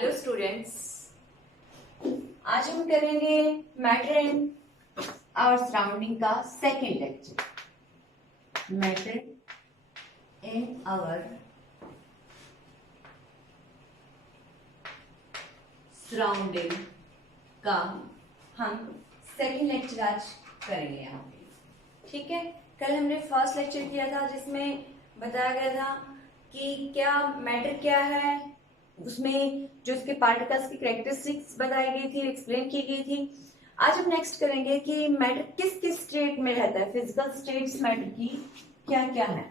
Hello students, आज हम करेंगे मैटर इन आवर सराउंडिंग का second lecture. Matter in our surrounding का हम सेकेंड लेक्चर आज करेंगे यहाँ पे। ठीक है, कल हमने फर्स्ट लेक्चर किया था जिसमें बताया गया था कि क्या मैटर क्या है, उसमें जो उसके पार्टिकल्स की कैरेक्टरिस्टिक्स बताई गई थी, एक्सप्लेन की गई थी। आज हम नेक्स्ट करेंगे कि मैटर किस किस स्टेट में रहता है, फिजिकल स्टेट्स मैटर की क्या क्या है।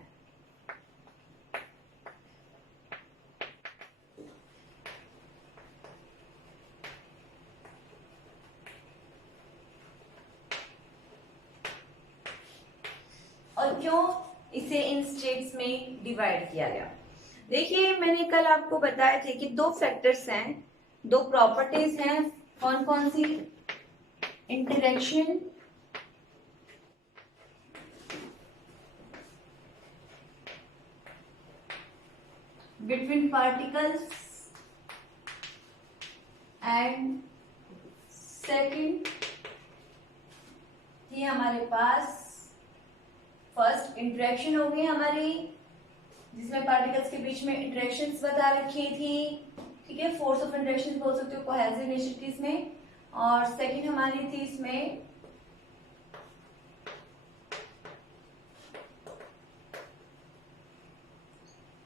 और क्यों इसे इन स्टेट्स में डिवाइड किया गया। देखिए, मैंने कल आपको बताया थे कि दो फैक्टर्स हैं, दो प्रॉपर्टीज हैं। कौन कौन सी? Interaction between particles and second ये हमारे पास फर्स्ट इंटरेक्शन हो गई हमारी, जिसमें पार्टिकल्स के बीच में इंटरेक्शंस बता रखी थी। ठीक है, फोर्स ऑफ इंटरेक्शन बोल सकते हो कोहेसिव नेचर की इसमें। और सेकंड हमारी थी इसमें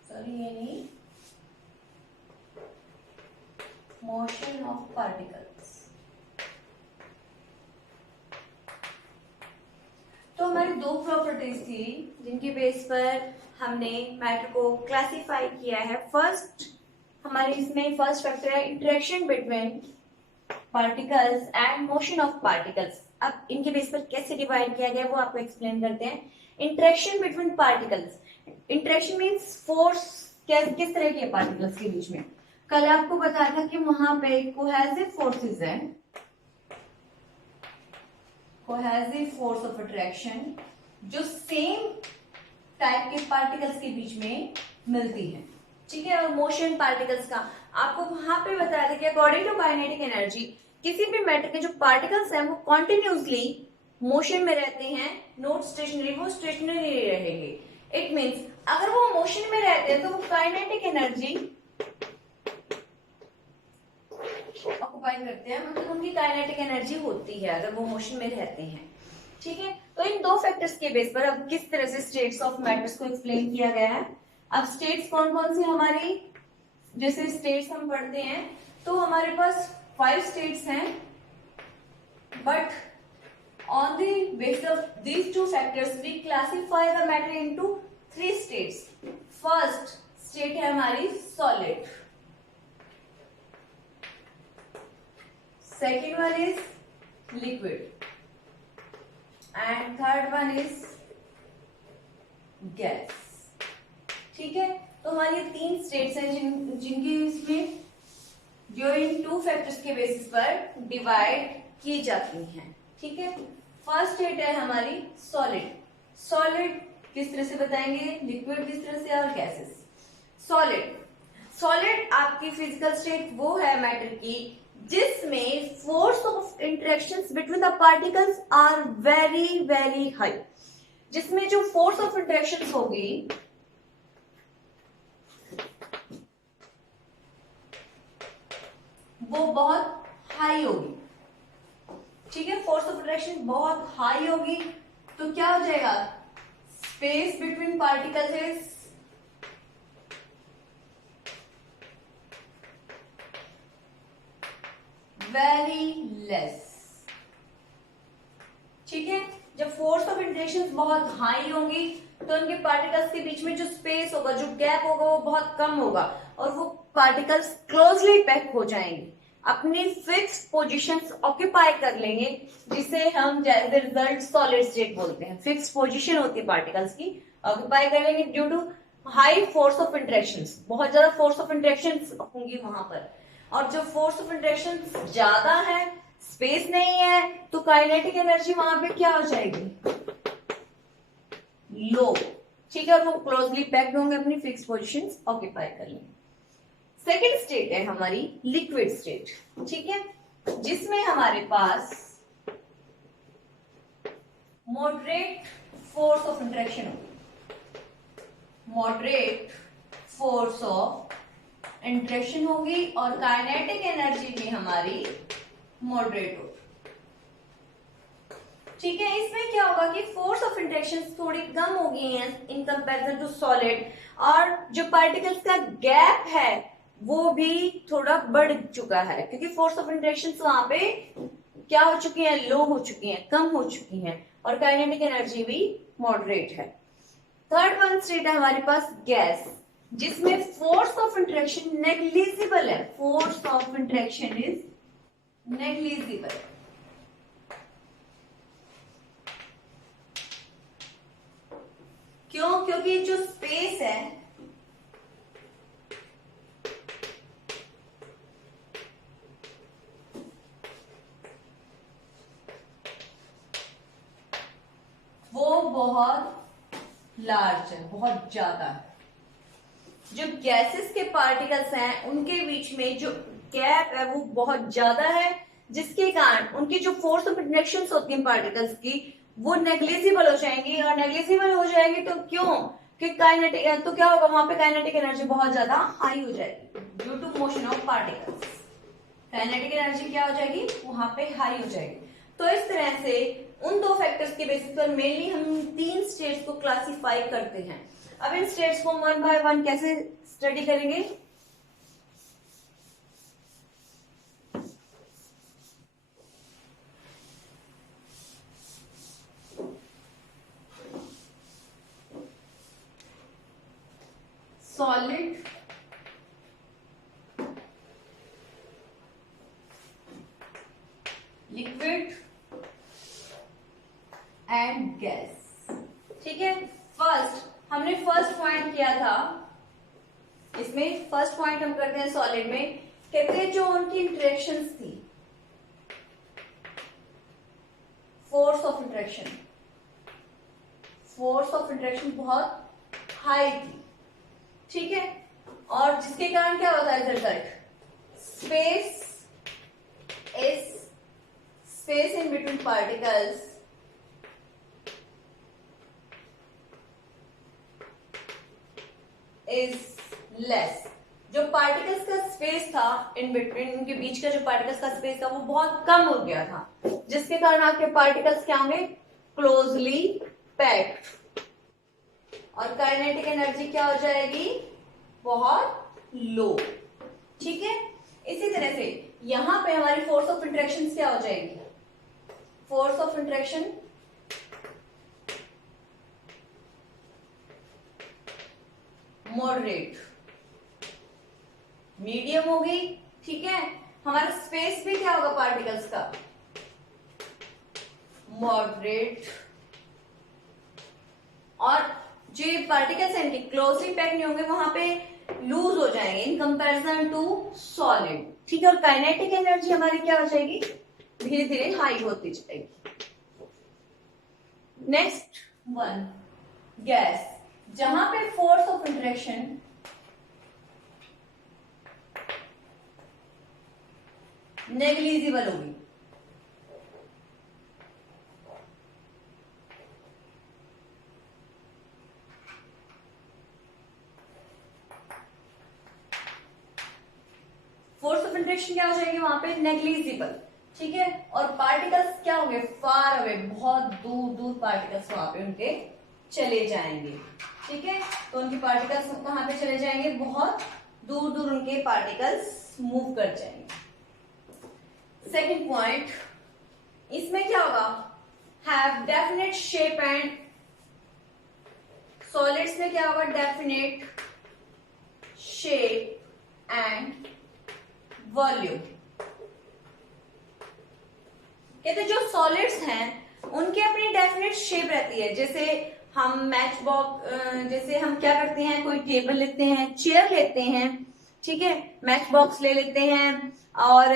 यानी मोशन ऑफ पार्टिकल्स। तो हमारी दो प्रॉपर्टीज थी जिनके बेस पर हमने मैटर को क्लासिफाई किया है। फर्स्ट हमारे इसमें फर्स्ट फैक्टर है interaction between particles and motion of particles. अब इनके बेस पर कैसे डिवाइड किया गया वो आपको एक्सप्लेन करते हैं। Interaction between particles, interaction means force किस तरह के पार्टिकल्स के बीच में। कल आपको बताया था कि वहां पे कोहेसिव फोर्सेस है, कोहेसिव फोर्स ऑफ अट्रैक्शन जो सेम टाइप के पार्टिकल्स के बीच में मिलती है। ठीक है, और मोशन पार्टिकल्स का आपको वहां पे बताया था कि अकॉर्डिंग टू काइनेटिक एनर्जी किसी भी मैटर के जो पार्टिकल्स हैं वो कॉन्टिन्यूसली मोशन में रहते हैं, नॉट स्टेशनरी, वो स्टेशनरी नहीं रहेंगे। इट मीन्स अगर वो मोशन में रहते हैं तो वो काइनेटिक एनर्जी ऑक्युपाई करते हैं, मतलब उनकी काइनेटिक एनर्जी होती है अगर वो मोशन में रहते हैं। ठीक है, तो इन दो फैक्टर्स के बेस पर अब किस तरह से स्टेट्स ऑफ मैटर्स को एक्सप्लेन किया गया है। अब स्टेट्स कौन कौन सी हमारी, जैसे स्टेट्स हम पढ़ते हैं तो हमारे पास 5 स्टेट्स हैं, but on the basis of these two factors we classify the matter into 3 states. First state है हमारी solid, second one is liquid and third one is gas। ठीक है, तो हमारी 3 स्टेट्स हैं जिनकी इसमें जो इन 2 फैक्टर्स के बेसिस पर डिवाइड की जाती हैं। ठीक है, फर्स्ट स्टेट है हमारी सॉलिड। सॉलिड किस तरह से बताएंगे, लिक्विड किस तरह से, और गैसेस। सॉलिड आपकी फिजिकल स्टेट वो है मैटर की जिसमें force of interactions between the particles are very very high, जिसमें जो फोर्स ऑफ इंटरेक्शंस होगी वो बहुत हाई होगी। ठीक है, फोर्स ऑफ इंटरेक्शन बहुत हाई होगी तो क्या हो जाएगा, space between particles is very less. ठीक है, जब फोर्स ऑफ इंटरेक्शन बहुत हाई होंगी तो उनके पार्टिकल्स के बीच में जो स्पेस होगा, जो गैप होगा वो बहुत कम होगा और वो पार्टिकल्स क्लोजली पैक हो जाएंगे, अपनी फिक्स पोजीशंस ऑक्यूपाई कर लेंगे, जिसे हम as a result solid state बोलते हैं। फिक्स पोजीशन होती है पार्टिकल्स की, ऑक्यूपाई कर लेंगे due to high force of interactions, बहुत ज्यादा फोर्स ऑफ इंटरेक्शंस होंगी वहां पर। और जो फोर्स ऑफ इंटरेक्शन ज्यादा है, स्पेस नहीं है, तो काइनेटिक एनर्जी वहां पे क्या हो जाएगी, लो। ठीक है, और वो क्लोजली पैक्ड होंगे, अपनी फिक्स पोजीशंस ऑक्यूपाई कर लेंगे। सेकेंड स्टेट है हमारी लिक्विड स्टेट, ठीक है, जिसमें हमारे पास मॉडरेट फोर्स ऑफ इंटरेक्शन होगी, मॉडरेट फोर्स ऑफ इंटरेक्शन होगी और काइनेटिक एनर्जी भी हमारी मॉडरेट होगी, ठीक है। इसमें क्या होगा कि फोर्स ऑफ इंटरेक्शन थोड़ी कम हो गई हैं इन कंपैरिजन टू सॉलिड, और जो पार्टिकल्स का गैप है वो भी थोड़ा बढ़ चुका है, क्योंकि फोर्स ऑफ इंटरेक्शन वहां पे क्या हो चुकी है, लो हो चुकी हैं, कम हो चुकी हैं, और काइनेटिक एनर्जी भी मॉडरेट है। थर्ड वन स्टेट है हमारे पास गैस, जिसमें फोर्स ऑफ इंटरेक्शन नेग्लिजिबल है, force of interaction is negligible. क्यों? क्योंकि जो स्पेस है वो बहुत लार्ज है, बहुत ज्यादा है। जो गैसेस के पार्टिकल्स हैं उनके बीच में जो गैप है वो बहुत ज्यादा है, जिसके कारण उनकी जो फोर्स ऑफ इंटरेक्शन होती है पार्टिकल्स की वो नेग्लिजिबल हो जाएंगी, और नेग्लिजिबल हो जाएंगी तो क्यों? क्योंकि काइनेटिक, तो क्या होगा वहां पे, काइनेटिक एनर्जी बहुत ज्यादा हाई हो जाएगी due to motion of particles. Kinetic energy क्या हो जाएगी, वहां पे हाई हो जाएगी। तो इस तरह से उन दो फैक्टर्स के बेसिस पर मेनली हम तीन स्टेट्स को क्लासिफाई करते हैं। अब इन स्टेट्स को वन बाय वन कैसे स्टडी करेंगे? सॉलिड, लिक्विड एंड गैस, ठीक है। हमने फर्स्ट पॉइंट किया था, इसमें फर्स्ट पॉइंट हम करते हैं सॉलिड में, कहते हैं जो उनकी इंटरेक्शंस थी, force of interaction, force of interaction बहुत हाई थी, ठीक है, और जिसके कारण क्या होता है result, space in between particles is less. जो पार्टिकल्स का स्पेस था इन बिटवीन, इनके बीच का जो पार्टिकल्स का स्पेस था वो बहुत कम हो गया था, जिसके कारण आपके पार्टिकल्स क्या होंगे, क्लोजली पैक्ड, और काइनेटिक एनर्जी क्या हो जाएगी, बहुत लो, ठीक है। इसी तरह से यहां पे हमारी फोर्स ऑफ इंटरेक्शन क्या हो जाएगी, force of interaction moderate, medium हो गई, ठीक है। हमारा स्पेस भी क्या होगा पार्टिकल्स का, मॉडरेट, और जो पार्टिकल्स हैं क्लोजली पैक नहीं होंगे, वहां पे लूज हो जाएंगे इन कंपैरिजन टू सॉलिड, ठीक है। और काइनेटिक एनर्जी हमारी क्या हो जाएगी, धीरे धीरे हाई होती जाएगी। नेक्स्ट वन गैस, जहां पे फोर्स ऑफ इंटरेक्शन नेग्लिजिबल होगी, फोर्स ऑफ इंटरेक्शन क्या हो जाएगी वहां पे, नेग्लिजिबल, ठीक है। और पार्टिकल्स क्या होंगे, फार अवे, बहुत दूर दूर पार्टिकल्स वहां पे उनके चले जाएंगे, ठीक है। तो उनके पार्टिकल्स कहां पे चले जाएंगे, बहुत दूर दूर उनके पार्टिकल्स मूव कर जाएंगे। सेकंड पॉइंट, इसमें क्या होगा, have definite shape and, solids में क्या होगा, डेफिनेट शेप एंड वॉल्यूम। कहते जो सॉलिड्स हैं उनकी अपनी डेफिनेट शेप रहती है, जैसे हम मैच बॉक्स, जैसे हम क्या करते हैं, कोई टेबल लेते हैं, चेयर लेते हैं, ठीक है, मैच बॉक्स ले लेते हैं, और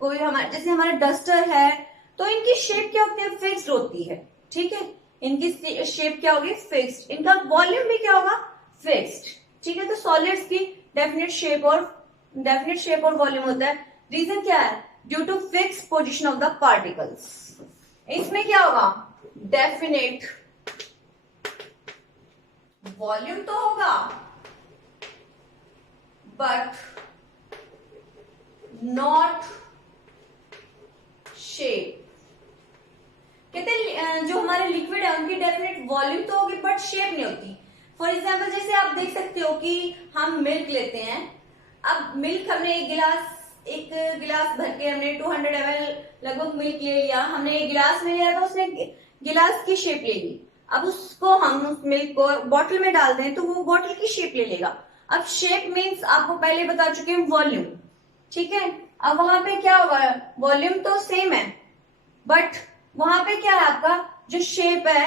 कोई हमारे जैसे हमारा डस्टर है, तो इनकी शेप क्या होती है, फिक्स्ड होती है, ठीक है। इनकी शेप क्या होगी, फिक्स्ड, इनका वॉल्यूम भी क्या होगा, फिक्स्ड, ठीक है। तो सॉलिड्स की डेफिनेट शेप और डेफिनेट शेप और वॉल्यूम होता है। रीजन क्या है? Due to fix position of the particles. इसमें क्या होगा? डेफिनेट वॉल्यूम तो होगा बट नॉट शेप। कहते हैं जो हमारे लिक्विड है उनकी डेफिनेट वॉल्यूम तो होगी बट शेप नहीं होती। फॉर एग्जाम्पल जैसे आप देख सकते हो कि हम मिल्क लेते हैं। अब मिल्क हमने एक गिलास भर के हमने 200 ml लगभग मिल्क ले लिया। हमने एक गिलास में लिया तो उसने गिलास की शेप ले ली। अब उसको हम उस मिल्क को बॉटल में डाल दें तो वो बॉटल की शेप ले लेगा। अब शेप मीन्स आपको पहले बता चुके हैं वॉल्यूम, ठीक है। अब वहां पे क्या होगा? वॉल्यूम तो सेम है बट वहां पे क्या है, आपका जो शेप है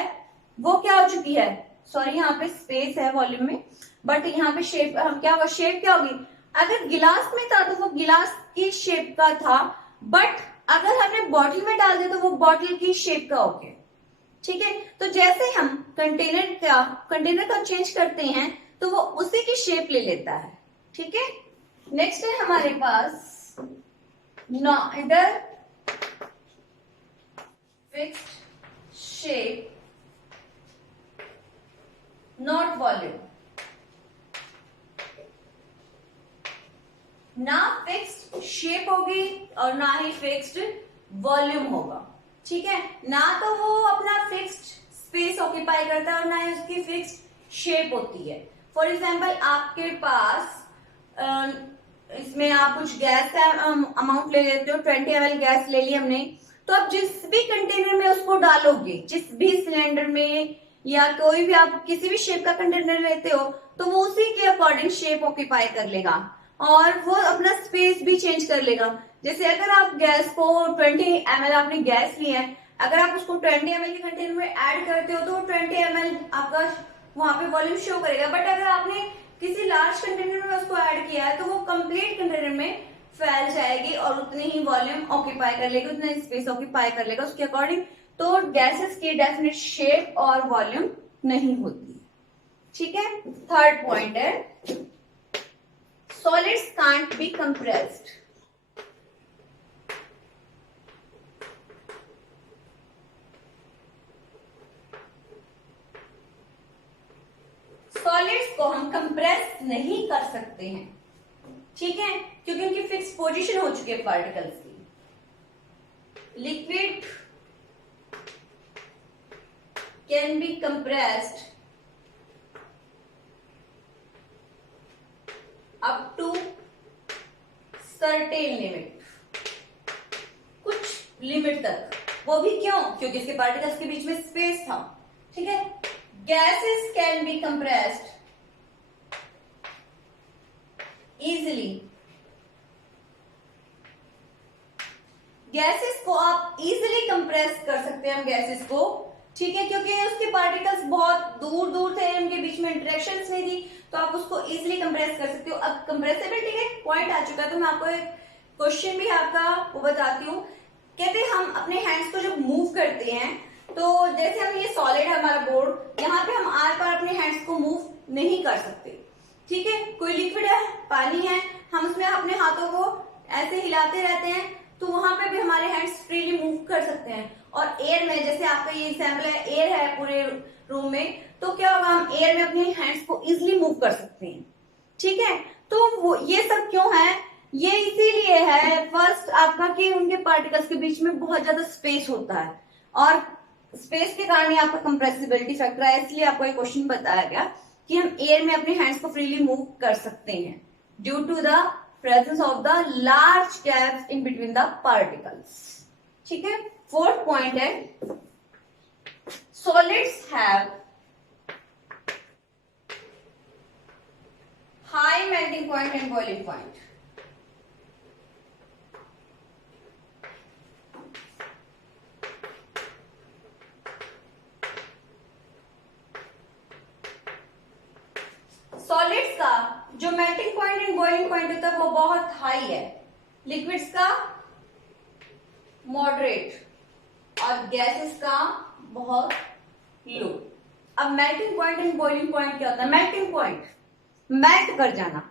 वो क्या हो चुकी है? सॉरी, यहाँ पे स्पेस है वॉल्यूम में बट यहाँ पे शेप हम क्या होगा? शेप क्या होगी? अगर गिलास में था तो वो गिलास की शेप का था बट अगर हमने बॉटल में डाल दिया तो वो बॉटल की शेप का हो गया, ठीक है। तो जैसे हम कंटेनर का चेंज करते हैं तो वो उसी की शेप ले लेता है, ठीक है। नेक्स्ट है हमारे पास इधर फिक्स्ड शेप नॉट वॉल्यूम। ना फिक्स्ड शेप होगी और ना ही फिक्स्ड वॉल्यूम होगा, ठीक है। ना तो वो अपना फिक्स्ड स्पेस ऑक्यूपाई करता है और ना ही उसकी फिक्स्ड शेप होती है। फॉर एग्जाम्पल आपके पास इसमें आप कुछ गैस का अमाउंट ले लेते हो, 20 ml गैस ले ली हमने, तो आप जिस भी कंटेनर में उसको डालोगे, जिस भी सिलेंडर में या कोई भी आप किसी भी शेप का कंटेनर लेते हो तो वो उसी के अकॉर्डिंग शेप ऑक्यूपाई कर लेगा और वो अपना स्पेस भी चेंज कर लेगा। जैसे अगर आप गैस को 20 ml आपने गैस ली है, अगर आप उसको 20 ml के कंटेनर में ऐड करते हो तो 20 ml आपका वहां पे वॉल्यूम शो करेगा। बट अगर आपने किसी लार्ज कंटेनर में उसको ऐड किया है तो वो कंप्लीट कंटेनर में फैल जाएगी और उतनी ही वॉल्यूम ऑक्यूपाई कर लेगी, उतना स्पेस ऑक्यूपाई कर लेगा उसके अकॉर्डिंग। तो गैसेस की डेफिनेट शेप और वॉल्यूम नहीं होती, ठीक है। थर्ड पॉइंट है solids can't be compressed। Solids को हम कंप्रेस नहीं कर सकते हैं, ठीक है, क्योंकि उनकी फिक्स पोजीशन हो चुकी है पार्टिकल्स की। Liquid can be compressed up to certain limit, कुछ लिमिट तक। वो भी क्यों? क्योंकि इसके पार्टिकल्स के बीच में स्पेस था, ठीक है। Gases can be compressed easily, gases को आप इजिली कंप्रेस कर सकते हैं हम गैसेस को, ठीक है, क्योंकि उसके पार्टिकल्स बहुत दूर दूर थे, उनके बीच में इंटरेक्शंस नहीं थी, तो आप उसको इजिली कंप्रेस कर सकते हो। अब कंप्रेसिबिलिटी का पॉइंट आ चुका है तो मैं आपको एक क्वेश्चन भी आपका वो बताती हूँ। कहते हैं हम अपने हैंड्स को जब मूव करते हैं तो जैसे हम ये सॉलिड है हमारा बोर्ड, यहाँ पे हम आर पार अपने हैंड्स को मूव नहीं कर सकते, ठीक है। कोई लिक्विड है, पानी है, हम उसमें अपने हाथों को ऐसे हिलाते रहते हैं तो वहां पे भी हमारे हैंड्स फ्रीली मूव कर सकते हैं। और एयर में, जैसे आपका ये एग्जाम्पल है, एयर है पूरे रूम में, तो क्या होगा? हम एयर में अपने हैंड्स को इजिली मूव कर सकते हैं, ठीक है। तो वो ये सब क्यों है? ये इसीलिए है फर्स्ट आपका कि उनके पार्टिकल्स के बीच में बहुत ज्यादा स्पेस होता है और स्पेस के कारण ही आपका कंप्रेसिबिलिटी फैक्टर है। इसलिए आपको एक क्वेश्चन बताया गया कि हम एयर में अपने हैंड्स को फ्रीली मूव कर सकते हैं due to the presence of the large gaps in between the particles, ठीक है। फोर्थ पॉइंट है solids have high melting point and boiling point. Solids का जो melting point and boiling point होता है वो बहुत हाई है, लिक्विड्स का मॉडरेट और गैसेस का बहुत लो। अब melting point and boiling point क्या होता है? मेल्टिंग पॉइंट मेल्ट कर जाना,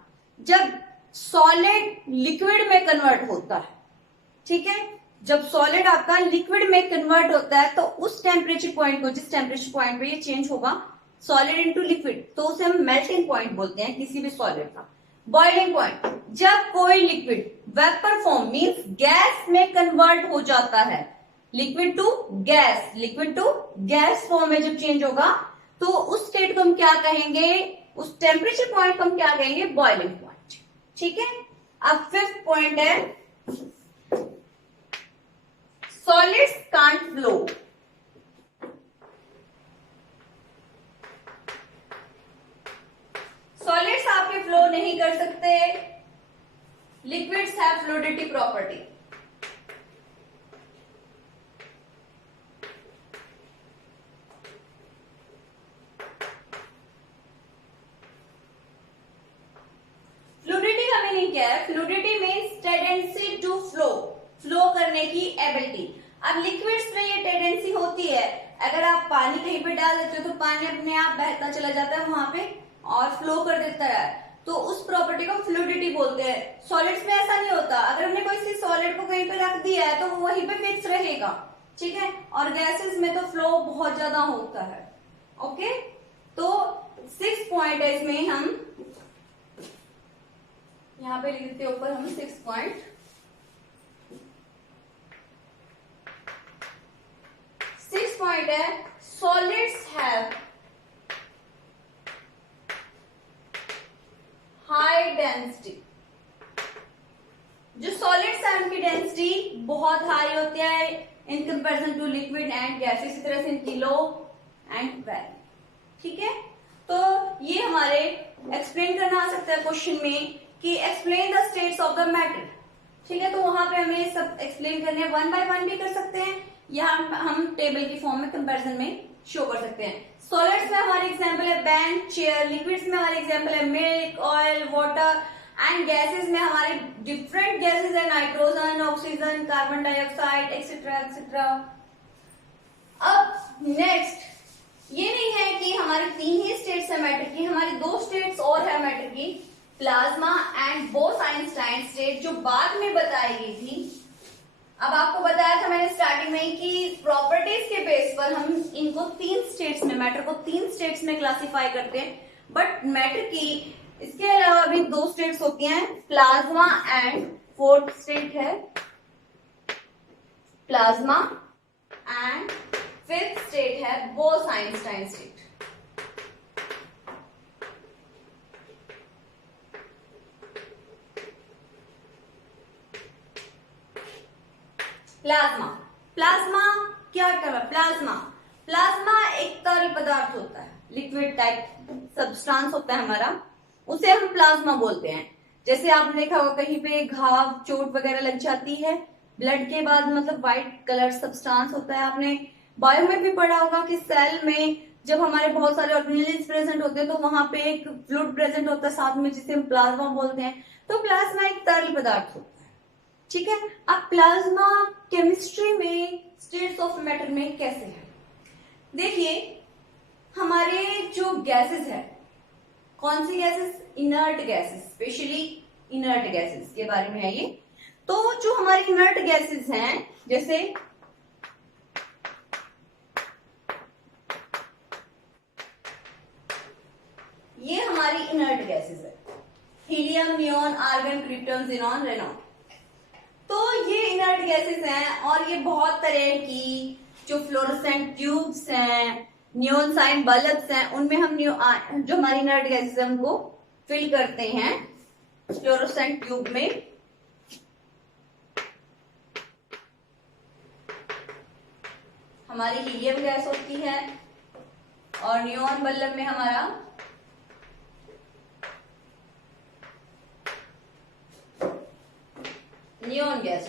जब सॉलिड लिक्विड में कन्वर्ट होता है। ठीक है, जब सॉलिड आपका लिक्विड में कन्वर्ट होता है तो उस टेम्परेचर पॉइंट को, जिस टेम्परेचर पॉइंट पे ये चेंज होगा सॉलिड इनटू लिक्विड, तो उसे हम मेल्टिंग पॉइंट बोलते हैं किसी भी सॉलिड का। बॉइलिंग पॉइंट, जब कोई liquid vapour form means gas में कन्वर्ट हो जाता है, liquid to gas, liquid to gas form में जब चेंज होगा तो उस स्टेट को हम क्या कहेंगे, उस टेम्परेचर पॉइंट को हम क्या कहेंगे, बॉइलिंग पॉइंट। ठीक है, अब फिफ्थ पॉइंट है सॉलिड्स कांट फ्लो। सॉलिड्स आपके फ्लो नहीं कर सकते, liquids have fluidity property. Fluidity का मीनिंग क्या है, fluidity means tendency to flow, flow करने की एबिलिटी। अब लिक्विड्स में ये टेंडेंसी होती है, अगर आप पानी कहीं पे डाल देते हो तो पानी अपने आप बहता चला जाता है वहां पे और फ्लो कर देता है, तो उस प्रॉपर्टी को फ्लूइडिटी बोलते हैं। सॉलिड्स में ऐसा नहीं होता, अगर हमने कोई सॉलिड को कहीं पे रख दिया है तो वो वहीं पे फिक्स रहेगा। ठीक है, और गैसेस में तो फ्लो बहुत ज्यादा होता है। ओके, तो 6 पॉइंट है इसमें, हम यहाँ पे लिख देते हैं ऊपर हम 6 पॉइंट। 6 पॉइंट है सॉलिड्स हैव हाई डेंसिटी। जो सॉलिड्स है उनकी डेंसिटी बहुत हाई होती है in comparison to liquid and gas, इसी तरह से इनकी लो एंड वैल्यू। ठीक है, तो ये हमारे एक्सप्लेन करना आ सकता है क्वेश्चन में कि explain the states of the matter. ठीक है, तो वहां पे हमें सब एक्सप्लेन करने हैं, 1 बाय 1 भी कर सकते हैं या हम टेबल की फॉर्म में कंपैरिजन में शो कर सकते हैं। सॉलिड्स में हमारे एग्जांपल है बेंच, चेयर, लिक्विड्स में हमारे एग्जांपल है milk, oil, water and gases में हमारे डिफरेंट गैसेस है nitrogen, oxygen, carbon dioxide etcetera etcetera. अब नेक्स्ट, ये नहीं है कि हमारी 3 ही स्टेट्स है मैटर की, हमारी 2 स्टेट्स और है मैटर की, प्लाज्मा एंड बोस-आइंस्टाइन स्टेट, जो बाद में बताई गई थी। अब आपको बताया था मैंने स्टार्टिंग में कि प्रॉपर्टीज के बेस पर हम इनको 3 स्टेट्स में, मैटर को 3 स्टेट्स में क्लासिफाई करते हैं, बट मैटर की इसके अलावा भी 2 स्टेट्स होती हैं, प्लाज्मा एंड 4th स्टेट है प्लाज्मा एंड 5th स्टेट है बोस-आइंस्टाइन स्टेट। प्लाज्मा, प्लाज्मा क्या कर, प्लाज्मा, प्लाज्मा एक तरल पदार्थ होता है, लिक्विड टाइप सब्सटेंस होता है हमारा, उसे हम प्लाज्मा बोलते हैं। जैसे आपने देखा होगा कहीं पे घाव चोट वगैरह लग जाती है, ब्लड के बाद मतलब व्हाइट कलर सब्सटेंस होता है। आपने बायो में भी पढ़ा होगा कि सेल में जब हमारे बहुत सारे ऑर्गेनेल्स प्रेजेंट होते हैं तो वहां पे एक फ्लूइड प्रेजेंट होता है साथ में, जिसे हम प्लाज्मा बोलते हैं। तो प्लाज्मा एक तरल पदार्थ होता है। ठीक है, अब प्लाज्मा केमिस्ट्री में स्टेट्स ऑफ मैटर में कैसे है, देखिए हमारे जो गैसेस है, कौन सी gases, inert gases, specially inert gases के बारे में है ये। तो जो हमारी इनर्ट गैसेस हैं, जैसे ये हमारी इनर्ट गैसेस है, helium, neon, argon, krypton, xenon, radon. तो ये इनर्ट गैसेस हैं और ये बहुत तरह की जो फ्लोरोसेंट ट्यूब्स हैं, नियॉन साइन बल्ब्स हैं, उनमें हम जो हमारी इनर्ट गैसेस है उनको फिल करते हैं फ्लोरोसेंट ट्यूब में। हमारी हीलियम गैस होती है और नियॉन बल्ब में हमारा नियॉन गैस,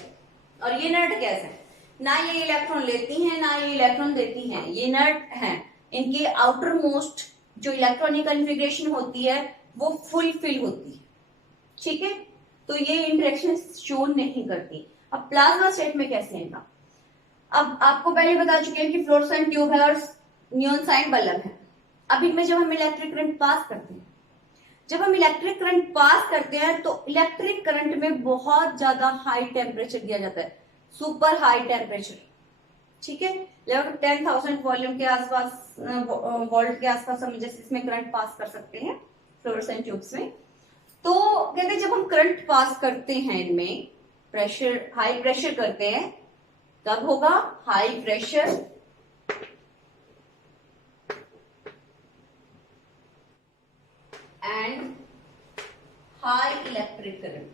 और ये नट गैस है, ना ये इलेक्ट्रॉन लेती हैं ना ये इलेक्ट्रॉन देती हैं, ये नट हैं। इनके आउटर मोस्ट जो इलेक्ट्रॉनिक कन्फिग्रेशन होती है वो फुल फिल होती है। ठीक है, तो ये इंटरेक्शन शो नहीं करती। अब प्लाज्मा स्टेट में कैसे है, अब आपको पहले बता चुके हैं कि फ्लोरोसेंट ट्यूब है और नियॉन साइन बल्ब है। अब इनमें जब हम इलेक्ट्रिक करंट पास करते हैं जब हम इलेक्ट्रिक करंट पास करते हैं तो इलेक्ट्रिक करंट में बहुत ज्यादा हाई टेम्परेचर दिया जाता है, सुपर हाई टेम्परेचर। ठीक है, लगभग 10,000 वॉल्यूम के आसपास, वोल्ट के आसपास हम जैसे इसमें करंट पास कर सकते हैं फ्लोरोसेंट ट्यूब्स में। तो कहते हैं जब हम करंट पास करते हैं इनमें, प्रेशर हाई प्रेशर करते हैं, तब होगा high pressure and high electric current.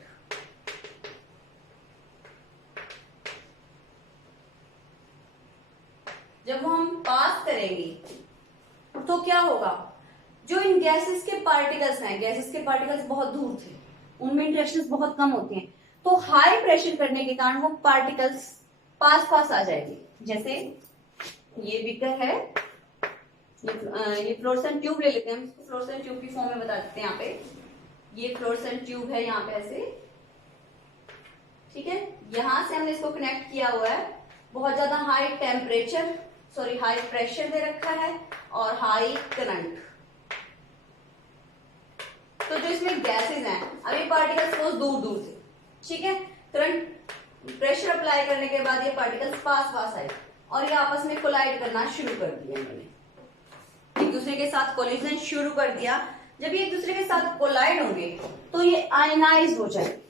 जब हम पास करेंगे तो क्या होगा, जो इन गैसेस के पार्टिकल्स हैं, गैसेस के पार्टिकल्स बहुत दूर थे, उनमें इंटरेक्शंस बहुत कम होती हैं, तो हाई प्रेशर करने के कारण वो पार्टिकल्स पास पास आ जाएंगे। जैसे ये बीकर है, ये फ्लोरोसेंट ट्यूब ले लेते हैं, हम इसको फ्लोरोसेंट ट्यूब की फॉर्म में बता देते हैं। यहाँ पे ये फ्लोरोसेंट ट्यूब है, यहाँ पे ऐसे, ठीक है, यहां से हमने इसको कनेक्ट किया हुआ है, बहुत ज्यादा high temperature, sorry high pressure दे रखा है और हाई करंट। तो जो इसमें गैसेस हैं, अभी पार्टिकल्स बहुत दूर दूर थे, ठीक है, करंट प्रेशर अप्लाई करने के बाद ये पार्टिकल्स पास पास आए और ये आपस में कोलाइड करना शुरू कर दिया, इन्होंने एक दूसरे के साथ कोलिजन शुरू कर दिया। जब ये एक दूसरे के साथ कोलाइड होंगे तो ये आयनाइज हो जाएंगे,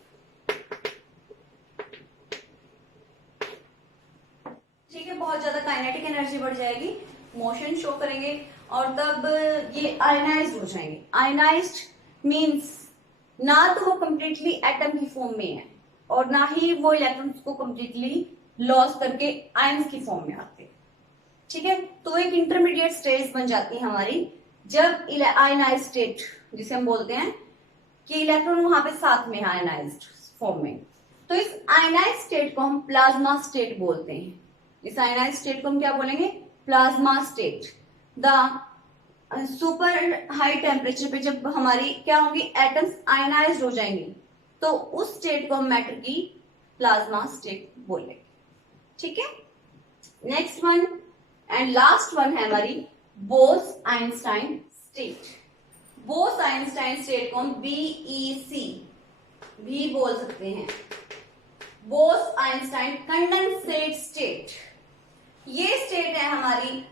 ठीक है, बहुत ज्यादा काइनेटिक एनर्जी बढ़ जाएगी, मोशन शो करेंगे और तब ये आयनाइज हो जाएंगे। आयनाइज्ड मींस ना तो वो कंप्लीटली एटम की फॉर्म में है और ना ही वो इलेक्ट्रॉन्स को कंप्लीटली लॉस करके आयंस की फॉर्म में आते, ठीक है। तो एक इंटरमीडिएट स्टेज बन जाती है हमारी, जब आयनाइज स्टेट जिसे हम बोलते हैं कि इलेक्ट्रॉन वहां पे साथ में आयनाइज्ड फॉर्म में, तो इस आयनाइज स्टेट को हम प्लाज्मा स्टेट बोलते हैं। इस आयनाइज स्टेट को हम क्या बोलेंगे, plasma state. The super high temperature पे जब हमारी क्या होंगी, एटम्स आयनाइज हो जाएंगी, तो उस स्टेट को हम मैटर की प्लाज्मा स्टेट बोलेंगे, ठीक है। Next one and last one है हमारी Bose Einstein state. Bose Einstein state को हम बीईसी भी बोल सकते हैं, बोस आइंस्टाइन कंडेंसेट स्टेट। ये स्टेट है हमारी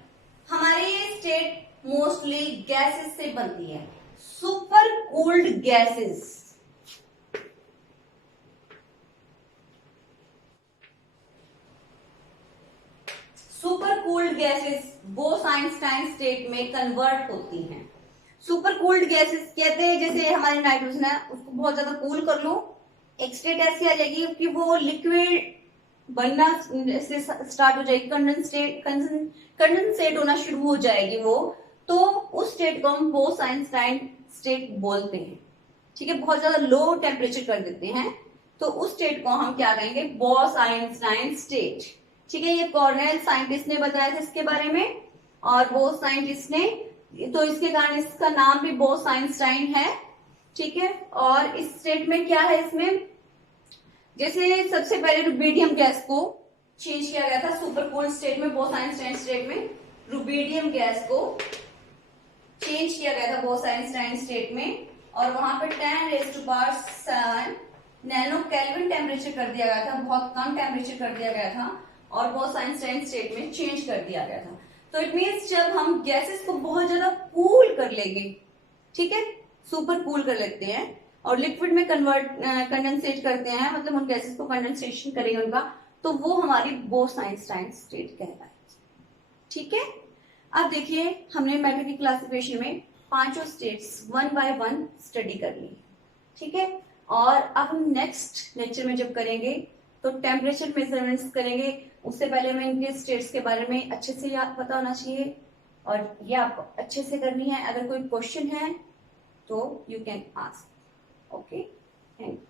ये स्टेट मोस्टली गैसेस से बनती है, super cooled gases. Super cooled gases Bose Einstein state में कन्वर्ट होती हैं। सुपर कूल्ड गैसेस कहते हैं जैसे हमारे नाइट्रोजन है, उसको बहुत ज्यादा कूल कर लो, एक स्टेट ऐसी आ जाएगी कि वो लिक्विड बनना से स्टार्ट हो जाएगी, कंडेंसेट होना शुरू हो जाएगी वो, तो उस स्टेट को हम बोस आइंस्टाइन स्टेट बोलते हैं, ठीक है। बहुत ज्यादा लो टेम्परेचर कर देते हैं तो उस स्टेट को हम क्या कहेंगे, बोस आइंस्टाइन स्टेट, ठीक है। ये कॉर्नेल साइंटिस्ट ने बताया था इसके बारे में, और बोस साइंटिस्ट ने, तो इसके कारण इसका नाम भी बोस आइंस्टाइन है, ठीक है। और इस स्टेट में क्या है, इसमें जैसे सबसे पहले रुबिडियम गैस को चेंज किया गया था सुपर कूल्ड स्टेट में, बोस आइंस्टाइन स्टेट में रुबिडियम गैस को चेंज किया गया था बोस आइंस्टाइन स्टेट में, और वहां पे 10⁻⁷ नैनो केल्विन टेम्परेचर कर दिया गया था, बहुत कम टेम्परेचर कर दिया गया था और बोस आइंस्टाइन स्टेट में चेंज कर दिया गया था। तो इट मीन्स जब हम गैसेस को बहुत ज्यादा कूल कर लेंगे, ठीक है, सुपर कूल कर लेते हैं और लिक्विड में कंडेंसेट करते हैं, मतलब उन गैसेस को कंडेंसेशन करेंगे उनका, तो वो हमारी बोस आइंस्टाइन स्टेट कहलाएगी, ठीक है। अब देखिए हमने मैटर की क्लासिफिकेशन में पांचों states one by one study कर ली, ठीक है। और अब हम नेक्स्ट लेक्चर में जब करेंगे तो टेम्परेचर मेजरमेंट्स करेंगे, उससे पहले हमें इनके स्टेट्स के बारे में अच्छे से याद पता होना चाहिए और ये आपको अच्छे से करनी है। अगर कोई क्वेश्चन है तो you can ask, okay, thank you.